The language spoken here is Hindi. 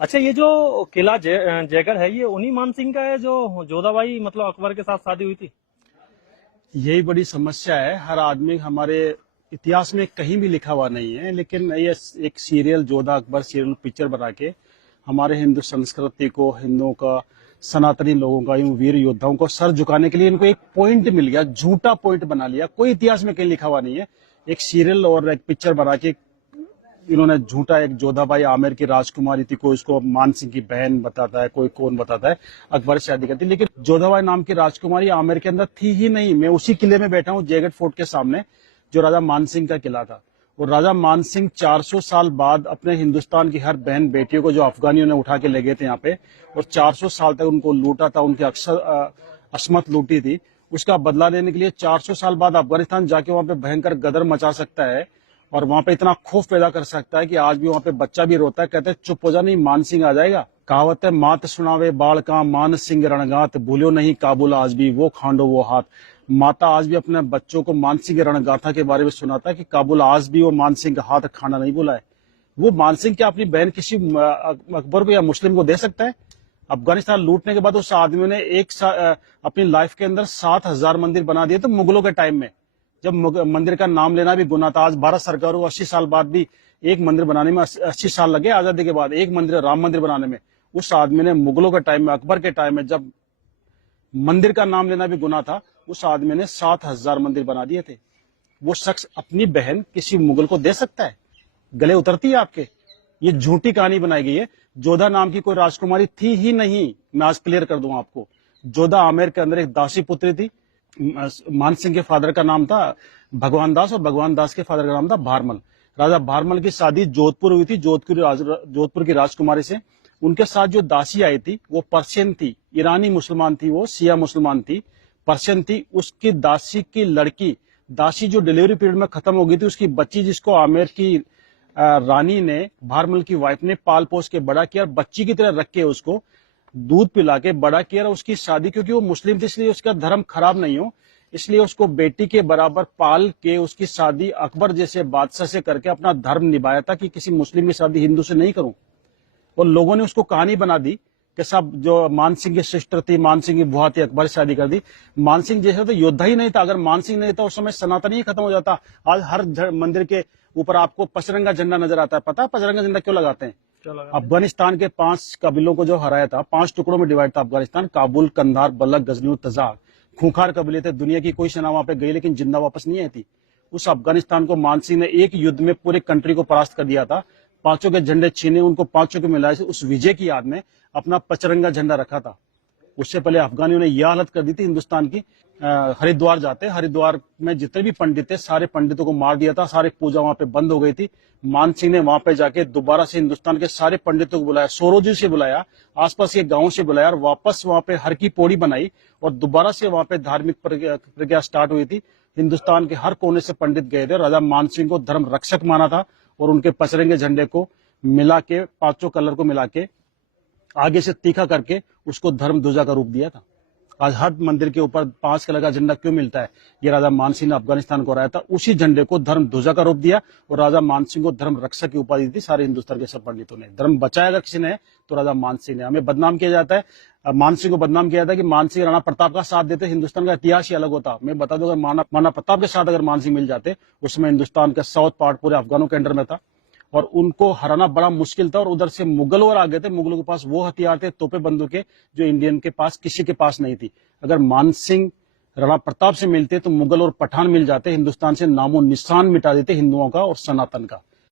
अच्छा, ये जो किला जयगढ़ है, ये उन्हीं मान सिंह का है जो जोधाबाई मतलब अकबर के साथ शादी हुई थी। यही बड़ी समस्या है। हर आदमी हमारे इतिहास में कहीं भी लिखा हुआ नहीं है, लेकिन ये एक serial Jodha Akbar serial picture बना के हमारे हिंदू संस्कृति को, हिंदुओं का, सनातनी लोगों का, यूं वीर योद्धाओं को सर झुकाने के लिए इनको एक पॉइंट मिल गया, झूठा पॉइंट बना लिया। कोई इतिहास में कहीं लिखा हुआ नहीं है। एक सीरियल और एक पिक्चर बना के इन्होंने झूठा, एक जोधाबाई आमेर की राजकुमारी थी, कोई उसको मान सिंह की बहन बताता है, कोई कौन बताता है, अकबर से शादी करती, लेकिन जोधाबाई नाम की राजकुमारी आमेर के अंदर थी ही नहीं। मैं उसी किले में बैठा हूँ, जयगढ़ फोर्ट के सामने, जो राजा मान सिंह का किला था। और राजा मान सिंह 400 साल बाद अपने हिंदुस्तान की हर बहन बेटियों को, जो अफगानियों ने उठा के ले गए थे यहाँ पे, और 400 साल तक उनको लूटा था, उनकी अक्सर असमत लूटी थी, उसका बदला लेने के लिए 400 साल बाद अफगानिस्तान जाके वहां पे भयंकर गदर मचा सकता है और वहां पे इतना खौफ पैदा कर सकता है कि आज भी वहां पे बच्चा भी रोता है, कहते हैं चुप हो जा, नहीं मान सिंह आ जाएगा। कहावत है, मात सुनावे बाल का मान सिंह रणगात, भूलो नहीं काबुल आज भी वो खांडो वो हाथ। माता आज भी अपने बच्चों को मान सिंह रणगाथा के बारे में सुनाता है कि काबुल आज भी वो मान सिंह का हाथ खाना नहीं भूला है। वो मान सिंह क्या अपनी बहन किसी अकबर को या मुस्लिम को दे सकता है? अफगानिस्तान लूटने के बाद उस आदमी ने अपनी लाइफ के अंदर 7,000 मंदिर बना दिए थे मुगलों के टाइम में, जब मंदिर का नाम लेना भी गुनाह था। आज भारत सरकार को 80 साल बाद भी एक मंदिर बनाने में 80 साल लगे, आजादी के बाद एक मंदिर, राम मंदिर बनाने में। उस आदमी ने मुगलों के टाइम में, अकबर के टाइम में, जब मंदिर का नाम लेना भी गुनाह था, उस आदमी ने 7,000 मंदिर बना दिए थे। वो शख्स अपनी बहन किसी मुगल को दे सकता है? गले उतरती है आपके? ये झूठी कहानी बनाई गई है। जोधा नाम की कोई राजकुमारी थी ही नहीं। मैं आज क्लियर कर दूं आपको, जोधा आमेर के अंदर एक दासी पुत्री थी। मान सिंह के फादर का नाम था भगवान दास और भगवान दास के फादर का नाम था भारमल। राजा भारमल की शादी जोधपुर हुई थी, जोधपुर की राजकुमारी से। उनके साथ जो दासी आई थी वो पर्शियन थी, ईरानी मुसलमान थी, वो शिया मुसलमान थी, पर्शियन थी। उसकी दासी की लड़की, दासी जो डिलीवरी पीरियड में खत्म हो गई थी, उसकी बच्ची, जिसको आमेर की रानी ने, भारमल की वाइफ ने पाल पोस के बड़ा किया, बच्ची की तरह रख के उसको दूध पिला के बड़ा किया। उसकी शादी, क्योंकि वो मुस्लिम थी इसलिए उसका धर्म खराब नहीं हो, इसलिए उसको बेटी के बराबर पाल के उसकी शादी अकबर जैसे बादशाह से करके अपना धर्म निभाया था कि किसी मुस्लिम की शादी हिंदू से नहीं करूं। और लोगों ने उसको कहानी बना दी कि सब जो मान सिंह की सिस्टर थी, मान सिंह की बुआ थी, अकबर से शादी कर दी। मान सिंह जैसा तो योद्धा ही नहीं था। अगर मान सिंह नहीं था उस समय सनातन ही खत्म हो जाता। आज हर मंदिर के ऊपर आपको पचरंगा झंडा नजर आता है। पता है पचरंगा झंडा क्यों लगाते हैं? अफगानिस्तान के 5 कबीलों को जो हराया था, 5 टुकड़ों में डिवाइड था अफगानिस्तान, काबुल, कंधार, बलख, गजनी और तजार। खूंखार कबीले थे। दुनिया की कोई सेना वहां पे गई लेकिन जिंदा वापस नहीं आई थी। उस अफगानिस्तान को मान सिंह ने एक युद्ध में पूरे कंट्री को परास्त कर दिया था। 5 के झंडे छीने, उनको 5 को मिलाए, उस विजय की याद में अपना पचरंगा झंडा रखा था। उससे पहले अफगानियों ने यह हालत कर दी थी हिंदुस्तान की। हरिद्वार जाते, हरिद्वार में जितने भी पंडित थे सारे पंडितों को मार दिया था, सारी पूजा वहां पे बंद हो गई थी। मान सिंह ने वहां पे जाके दोबारा से हिंदुस्तान के सारे पंडितों को बुलाया, सोरोजी से बुलाया, आसपास के गांवों से बुलाया, और वापस वहां पे हर की पौड़ी बनाई और दोबारा से वहां पे धार्मिक प्रक्रिया स्टार्ट हुई थी। हिंदुस्तान के हर कोने से पंडित गए थे। राजा मान सिंह को धर्म रक्षक माना था और उनके पचरंगे झंडे को मिला के, 5 कलर को मिला के आगे से तीखा करके उसको धर्म ध्वजा का रूप दिया था। आज हर मंदिर के ऊपर 5 कलर का झंडा क्यों मिलता है? ये राजा मान सिंह ने अफगानिस्तान को हराया था, उसी झंडे को धर्म ध्वजा का रूप दिया और राजा मान सिंह को धर्म रक्षक की उपाधि दी सारे हिंदुस्तान के सब पंडितों ने। धर्म बचाया अगर किसी ने तो राजा मान सिंह ने। हमें बदनाम किया जाता है, मान सिंह को बदनाम किया जाता है कि मान सिंह राणा प्रताप का साथ देते, हिंदुस्तान का इतिहास ही अलग होता। मैं बता दूं, अगर माना प्रताप के साथ अगर मान सिंह मिल जाते, उसमें हिंदुस्तान का साउथ पार्ट पूरे अफगानों के अंडर में था और उनको हराना बड़ा मुश्किल था। और उधर से मुगल और आ गए थे, मुगलों के पास वो हथियार थे, तोपे बंदूकें, जो इंडियन के पास किसी के पास नहीं थी। अगर मान सिंह राणा प्रताप से मिलते तो मुगल और पठान मिल जाते, हिंदुस्तान से नामो निशान मिटा देते हिंदुओं का और सनातन का।